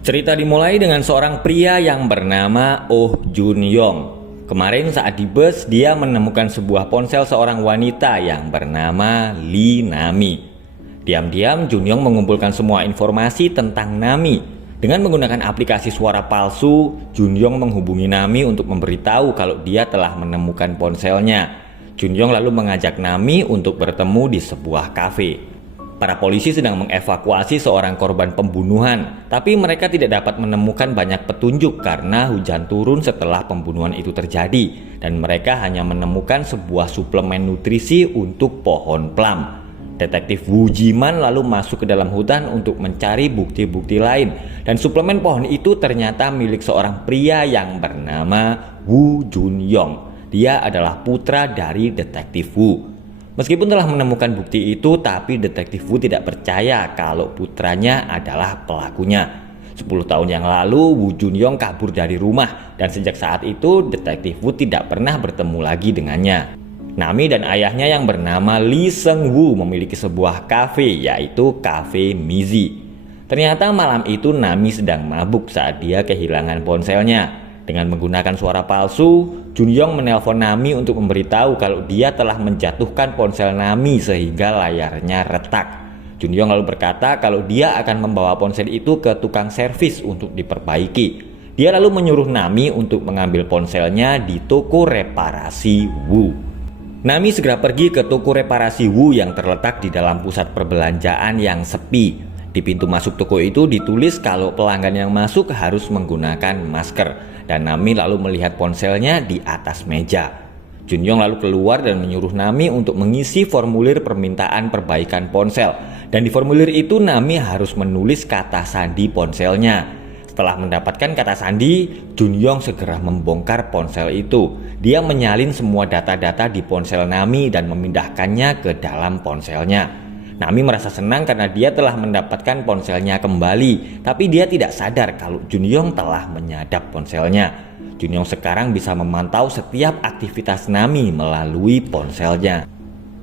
Cerita dimulai dengan seorang pria yang bernama Oh Jun Yong. Kemarin saat di bus, dia menemukan sebuah ponsel seorang wanita yang bernama Lee Nami. Diam-diam Jun Yong mengumpulkan semua informasi tentang Nami. Dengan menggunakan aplikasi suara palsu, Jun Yong menghubungi Nami untuk memberitahu kalau dia telah menemukan ponselnya. Jun Yong lalu mengajak Nami untuk bertemu di sebuah kafe. Para polisi sedang mengevakuasi seorang korban pembunuhan, tapi mereka tidak dapat menemukan banyak petunjuk karena hujan turun setelah pembunuhan itu terjadi, dan mereka hanya menemukan sebuah suplemen nutrisi untuk pohon plum. Detektif Wu Jiman lalu masuk ke dalam hutan untuk mencari bukti-bukti lain, dan suplemen pohon itu ternyata milik seorang pria yang bernama Wu Jun Yong. Dia adalah putra dari detektif Wu. Meskipun telah menemukan bukti itu, tapi detektif Wu tidak percaya kalau putranya adalah pelakunya. 10 tahun yang lalu, Wu Jun Yong kabur dari rumah, dan sejak saat itu detektif Wu tidak pernah bertemu lagi dengannya. Nami dan ayahnya yang bernama Lee Seung Woo memiliki sebuah kafe, yaitu Cafe Mizi. Ternyata malam itu Nami sedang mabuk saat dia kehilangan ponselnya. Dengan menggunakan suara palsu, Jun Yong menelpon Nami untuk memberitahu kalau dia telah menjatuhkan ponsel Nami sehingga layarnya retak. Jun Yong lalu berkata kalau dia akan membawa ponsel itu ke tukang servis untuk diperbaiki. Dia lalu menyuruh Nami untuk mengambil ponselnya di toko reparasi Wu. Nami segera pergi ke toko reparasi Wu yang terletak di dalam pusat perbelanjaan yang sepi. Di pintu masuk toko itu ditulis kalau pelanggan yang masuk harus menggunakan masker. Dan Nami lalu melihat ponselnya di atas meja. Jun Yong lalu keluar dan menyuruh Nami untuk mengisi formulir permintaan perbaikan ponsel. Dan di formulir itu Nami harus menulis kata sandi ponselnya. Setelah mendapatkan kata sandi, Jun Yong segera membongkar ponsel itu. Dia menyalin semua data-data di ponsel Nami dan memindahkannya ke dalam ponselnya. Nami merasa senang karena dia telah mendapatkan ponselnya kembali, tapi dia tidak sadar kalau Jun Yong telah menyadap ponselnya. Jun Yong sekarang bisa memantau setiap aktivitas Nami melalui ponselnya.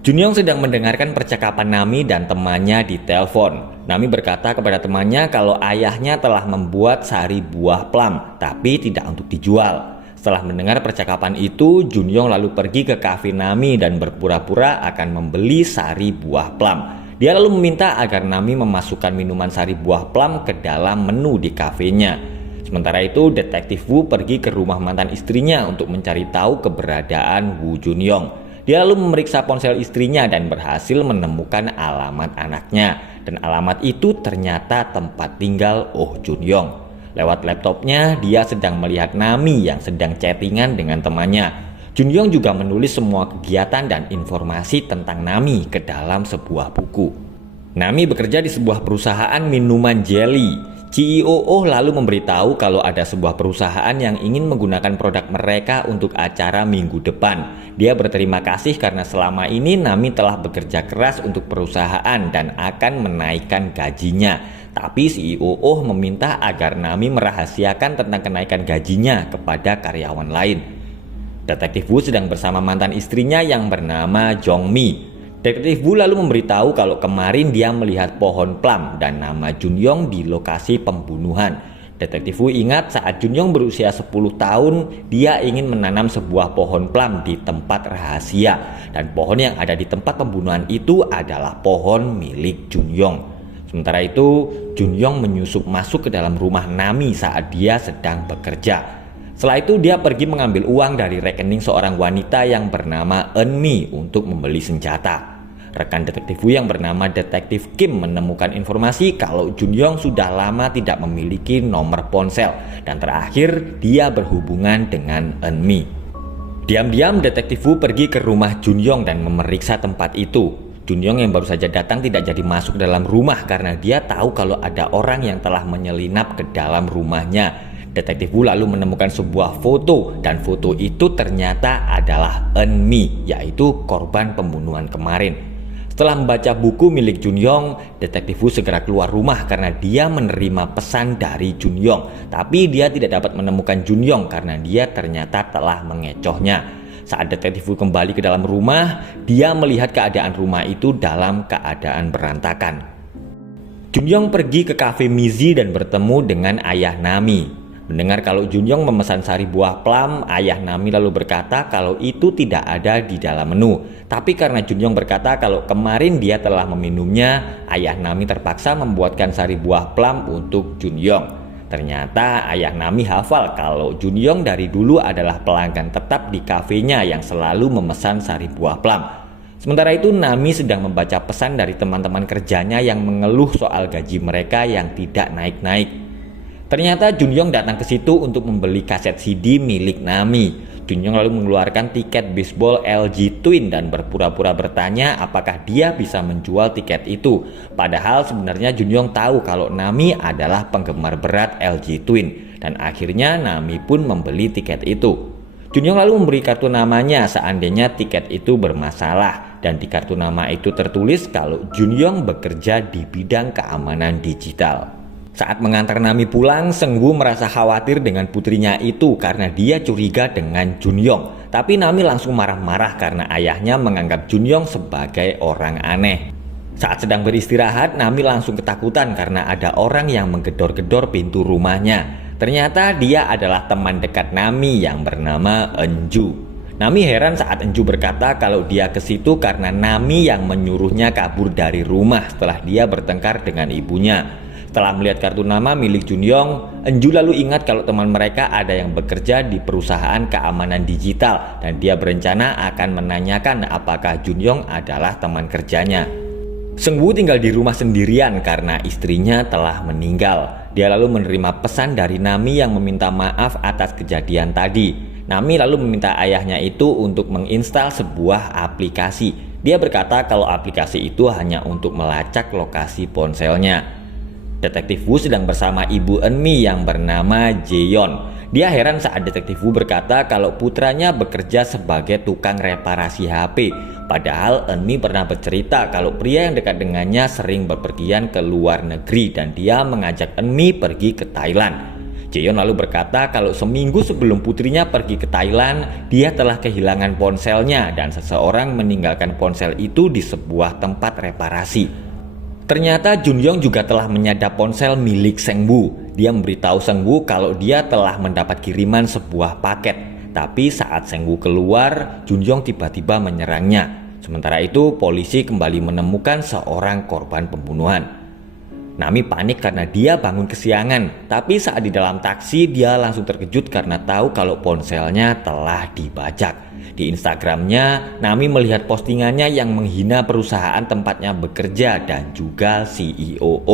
Jun Yong sedang mendengarkan percakapan Nami dan temannya di telepon. Nami berkata kepada temannya kalau ayahnya telah membuat sari buah plum, tapi tidak untuk dijual. Setelah mendengar percakapan itu, Jun Yong lalu pergi ke kafe Nami dan berpura-pura akan membeli sari buah plum. Dia lalu meminta agar Nami memasukkan minuman sari buah plum ke dalam menu di kafenya. Sementara itu, detektif Wu pergi ke rumah mantan istrinya untuk mencari tahu keberadaan Wu Jun Yong. Dia lalu memeriksa ponsel istrinya dan berhasil menemukan alamat anaknya. Dan alamat itu ternyata tempat tinggal Oh Jun Yong. Lewat laptopnya, dia sedang melihat Nami yang sedang chattingan dengan temannya. Jun Yong juga menulis semua kegiatan dan informasi tentang Nami ke dalam sebuah buku. Nami bekerja di sebuah perusahaan minuman jelly. CEO Oh lalu memberitahu kalau ada sebuah perusahaan yang ingin menggunakan produk mereka untuk acara minggu depan. Dia berterima kasih karena selama ini Nami telah bekerja keras untuk perusahaan dan akan menaikkan gajinya. Tapi CEO Oh meminta agar Nami merahasiakan tentang kenaikan gajinya kepada karyawan lain. Detektif Wu sedang bersama mantan istrinya yang bernama Jong Mi. Detektif Wu lalu memberitahu kalau kemarin dia melihat pohon plum dan nama Jun Yong di lokasi pembunuhan. Detektif Wu ingat saat Jun Yong berusia 10 tahun, dia ingin menanam sebuah pohon plum di tempat rahasia. Dan pohon yang ada di tempat pembunuhan itu adalah pohon milik Jun Yong. Sementara itu, Jun Yong menyusup masuk ke dalam rumah Nami saat dia sedang bekerja. Setelah itu dia pergi mengambil uang dari rekening seorang wanita yang bernama Eun Mi untuk membeli senjata. Rekan detektif Wu yang bernama detektif Kim menemukan informasi kalau Jun Yong sudah lama tidak memiliki nomor ponsel dan terakhir dia berhubungan dengan Eun Mi. Diam-diam detektif Wu pergi ke rumah Jun Yong dan memeriksa tempat itu. Jun Yong yang baru saja datang tidak jadi masuk dalam rumah karena dia tahu kalau ada orang yang telah menyelinap ke dalam rumahnya. Detektif Wu lalu menemukan sebuah foto dan foto itu ternyata adalah Eun Mi, yaitu korban pembunuhan kemarin. Setelah membaca buku milik Jun Yong, detektif Wu segera keluar rumah karena dia menerima pesan dari Jun Yong. Tapi dia tidak dapat menemukan Jun Yong karena dia ternyata telah mengecohnya. Saat detektif Wu kembali ke dalam rumah, dia melihat keadaan rumah itu dalam keadaan berantakan. Junyong pergi ke kafe Mizi dan bertemu dengan ayah Nami. Mendengar kalau Junyong memesan sari buah plum, ayah Nami lalu berkata kalau itu tidak ada di dalam menu. Tapi karena Junyong berkata kalau kemarin dia telah meminumnya, ayah Nami terpaksa membuatkan sari buah plum untuk Junyong. Ternyata ayah Nami hafal kalau Junyong dari dulu adalah pelanggan tetap di kafenya yang selalu memesan sari buah plum. Sementara itu Nami sedang membaca pesan dari teman-teman kerjanya yang mengeluh soal gaji mereka yang tidak naik-naik. Ternyata Junyong datang ke situ untuk membeli kaset CD milik Nami. Junyong lalu mengeluarkan tiket bisbol LG Twin dan berpura-pura bertanya apakah dia bisa menjual tiket itu. Padahal sebenarnya Junyong tahu kalau Nami adalah penggemar berat LG Twin dan akhirnya Nami pun membeli tiket itu. Junyong lalu memberi kartu namanya seandainya tiket itu bermasalah dan di kartu nama itu tertulis kalau Junyong bekerja di bidang keamanan digital. Saat mengantar Nami pulang, Seungwoo merasa khawatir dengan putrinya itu karena dia curiga dengan Junyong. Tapi Nami langsung marah-marah karena ayahnya menganggap Junyong sebagai orang aneh. Saat sedang beristirahat, Nami langsung ketakutan karena ada orang yang menggedor-gedor pintu rumahnya. Ternyata dia adalah teman dekat Nami yang bernama Eunju. Nami heran saat Eunju berkata kalau dia ke situ karena Nami yang menyuruhnya kabur dari rumah setelah dia bertengkar dengan ibunya. Setelah melihat kartu nama milik Junyong, Eunju lalu ingat kalau teman mereka ada yang bekerja di perusahaan keamanan digital dan dia berencana akan menanyakan apakah Junyong adalah teman kerjanya. Seungwoo tinggal di rumah sendirian karena istrinya telah meninggal. Dia lalu menerima pesan dari Nami yang meminta maaf atas kejadian tadi. Nami lalu meminta ayahnya itu untuk menginstal sebuah aplikasi. Dia berkata kalau aplikasi itu hanya untuk melacak lokasi ponselnya. Detektif Woo sedang bersama ibu Eunmi yang bernama Jaeyeon. Dia heran saat Detektif Woo berkata kalau putranya bekerja sebagai tukang reparasi HP. Padahal Eunmi pernah bercerita kalau pria yang dekat dengannya sering bepergian ke luar negeri dan dia mengajak Eunmi pergi ke Thailand. Jaeyeon lalu berkata kalau seminggu sebelum putrinya pergi ke Thailand, dia telah kehilangan ponselnya dan seseorang meninggalkan ponsel itu di sebuah tempat reparasi. Ternyata Junyong juga telah menyadap ponsel milik Seungwoo. Dia memberitahu Seungwoo kalau dia telah mendapat kiriman sebuah paket. Tapi saat Seungwoo keluar, Junyong tiba-tiba menyerangnya. Sementara itu, polisi kembali menemukan seorang korban pembunuhan. Nami panik karena dia bangun kesiangan. Tapi saat di dalam taksi, dia langsung terkejut karena tahu kalau ponselnya telah dibajak. Di Instagramnya, Nami melihat postingannya yang menghina perusahaan tempatnya bekerja dan juga CEO.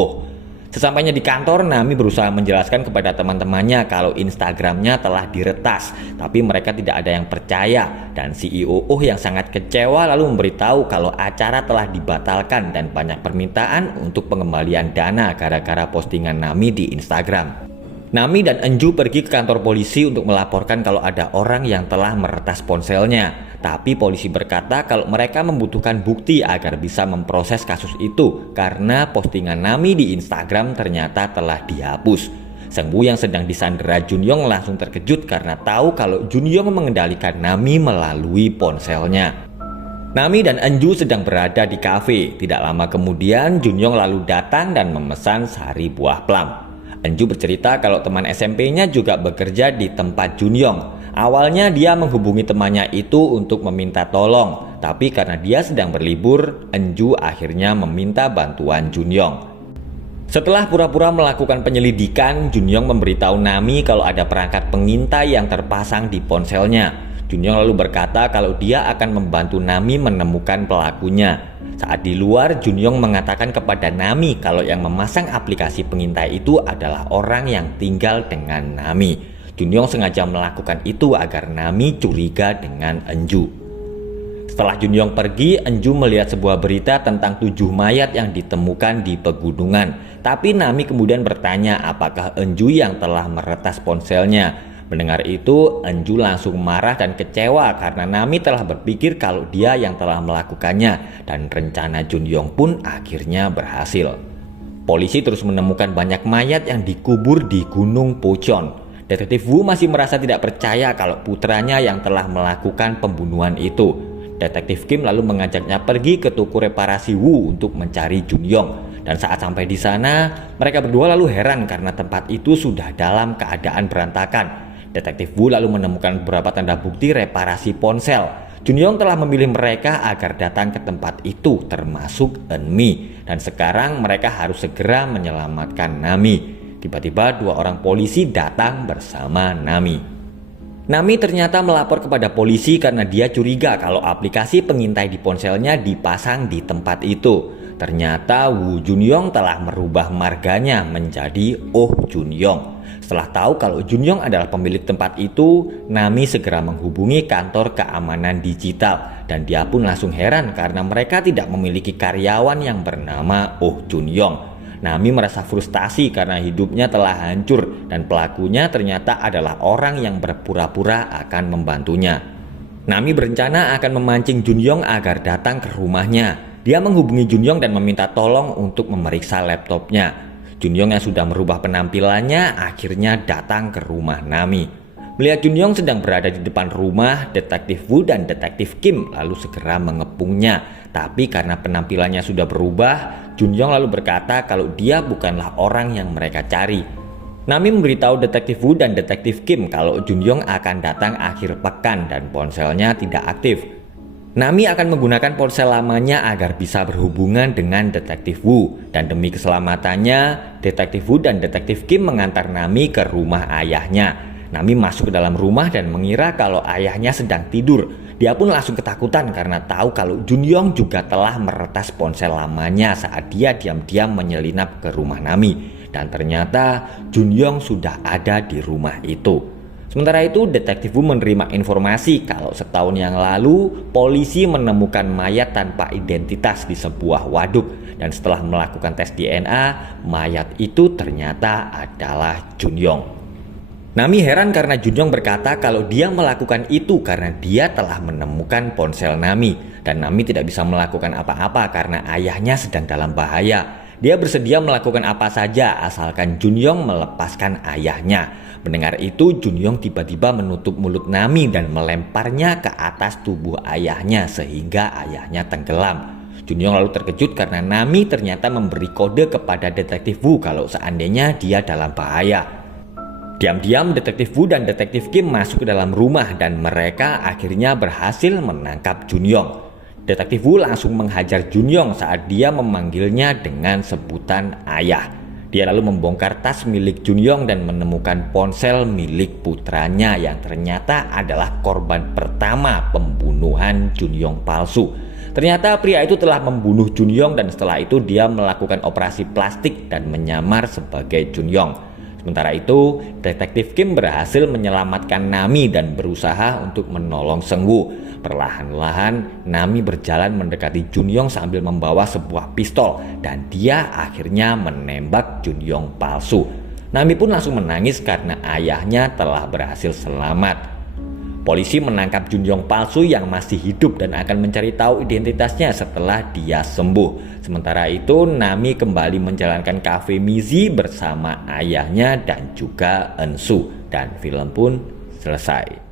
Sesampainya di kantor, Nami berusaha menjelaskan kepada teman-temannya kalau Instagramnya telah diretas, tapi mereka tidak ada yang percaya dan CEO yang sangat kecewa lalu memberitahu kalau acara telah dibatalkan dan banyak permintaan untuk pengembalian dana gara-gara postingan Nami di Instagram. Nami dan Eunju pergi ke kantor polisi untuk melaporkan kalau ada orang yang telah meretas ponselnya. Tapi polisi berkata kalau mereka membutuhkan bukti agar bisa memproses kasus itu karena postingan Nami di Instagram ternyata telah dihapus. Seungwoo yang sedang disandera Junyong langsung terkejut karena tahu kalau Junyong mengendalikan Nami melalui ponselnya. Nami dan Eunju sedang berada di kafe. Tidak lama kemudian Junyong lalu datang dan memesan sari buah plum. Eunju bercerita kalau teman SMP-nya juga bekerja di tempat Junyong. Awalnya dia menghubungi temannya itu untuk meminta tolong, tapi karena dia sedang berlibur, Eunju akhirnya meminta bantuan Junyong. Setelah pura-pura melakukan penyelidikan, Junyong memberitahu Nami kalau ada perangkat pengintai yang terpasang di ponselnya. Junyong lalu berkata kalau dia akan membantu Nami menemukan pelakunya. Saat di luar, Junyong mengatakan kepada Nami kalau yang memasang aplikasi pengintai itu adalah orang yang tinggal dengan Nami. Junyong sengaja melakukan itu agar Nami curiga dengan Eunju. Setelah Junyong pergi, Eunju melihat sebuah berita tentang 7 mayat yang ditemukan di pegunungan. Tapi Nami kemudian bertanya apakah Eunju yang telah meretas ponselnya. Mendengar itu, Eunju langsung marah dan kecewa karena Nami telah berpikir kalau dia yang telah melakukannya dan rencana Junyong pun akhirnya berhasil. Polisi terus menemukan banyak mayat yang dikubur di Gunung Pocheon. Detektif Woo masih merasa tidak percaya kalau putranya yang telah melakukan pembunuhan itu. Detektif Kim lalu mengajaknya pergi ke toko reparasi Woo untuk mencari Junyong. Dan saat sampai di sana, mereka berdua lalu heran karena tempat itu sudah dalam keadaan berantakan. Detektif Wu lalu menemukan beberapa tanda bukti reparasi ponsel. Junyong telah memilih mereka agar datang ke tempat itu, termasuk Eunmi. Dan sekarang mereka harus segera menyelamatkan Nami. Tiba-tiba dua orang polisi datang bersama Nami. Nami ternyata melapor kepada polisi karena dia curiga kalau aplikasi pengintai di ponselnya dipasang di tempat itu. Ternyata Woo Junyong telah merubah marganya menjadi Oh Junyong. Setelah tahu kalau Junyong adalah pemilik tempat itu, Nami segera menghubungi kantor keamanan digital. Dan dia pun langsung heran karena mereka tidak memiliki karyawan yang bernama Oh Junyong. Nami merasa frustasi karena hidupnya telah hancur dan pelakunya ternyata adalah orang yang berpura-pura akan membantunya. Nami berencana akan memancing Junyong agar datang ke rumahnya. Dia menghubungi Junyong dan meminta tolong untuk memeriksa laptopnya. Junyong yang sudah merubah penampilannya akhirnya datang ke rumah Nami. Melihat Junyong sedang berada di depan rumah, Detektif Wu dan Detektif Kim lalu segera mengepungnya. Tapi karena penampilannya sudah berubah, Junyong lalu berkata kalau dia bukanlah orang yang mereka cari. Nami memberitahu Detektif Wu dan Detektif Kim kalau Junyong akan datang akhir pekan dan ponselnya tidak aktif. Nami akan menggunakan ponsel lamanya agar bisa berhubungan dengan Detektif Wu. Dan demi keselamatannya, Detektif Wu dan Detektif Kim mengantar Nami ke rumah ayahnya. Nami masuk ke dalam rumah dan mengira kalau ayahnya sedang tidur. Dia pun langsung ketakutan karena tahu kalau Junyong juga telah meretas ponsel lamanya saat dia diam-diam menyelinap ke rumah Nami. Dan ternyata Junyong sudah ada di rumah itu. Sementara itu, Detektif Wu menerima informasi kalau setahun yang lalu polisi menemukan mayat tanpa identitas di sebuah waduk. Dan setelah melakukan tes DNA, mayat itu ternyata adalah Junyong. Nami heran karena Junyong berkata kalau dia melakukan itu karena dia telah menemukan ponsel Nami. Dan Nami tidak bisa melakukan apa-apa karena ayahnya sedang dalam bahaya. Dia bersedia melakukan apa saja asalkan Junyong melepaskan ayahnya. Mendengar itu, Junyong tiba-tiba menutup mulut Nami dan melemparnya ke atas tubuh ayahnya sehingga ayahnya tenggelam. Junyong lalu terkejut karena Nami ternyata memberi kode kepada Detektif Wu kalau seandainya dia dalam bahaya. Diam-diam Detektif Wu dan Detektif Kim masuk ke dalam rumah dan mereka akhirnya berhasil menangkap Junyong. Detektif Wu langsung menghajar Junyong saat dia memanggilnya dengan sebutan ayah. Dia lalu membongkar tas milik Junyong dan menemukan ponsel milik putranya yang ternyata adalah korban pertama pembunuhan Junyong palsu. Ternyata pria itu telah membunuh Junyong dan setelah itu dia melakukan operasi plastik dan menyamar sebagai Junyong. Sementara itu, Detektif Kim berhasil menyelamatkan Nami dan berusaha untuk menolong Seung-woo. Perlahan-lahan, Nami berjalan mendekati Junyong sambil membawa sebuah pistol dan dia akhirnya menembak Junyong palsu. Nami pun langsung menangis karena ayahnya telah berhasil selamat. Polisi menangkap Junyong palsu yang masih hidup dan akan mencari tahu identitasnya setelah dia sembuh. Sementara itu, Nami kembali menjalankan kafe Mizi bersama ayahnya dan juga Eunsu. Dan film pun selesai.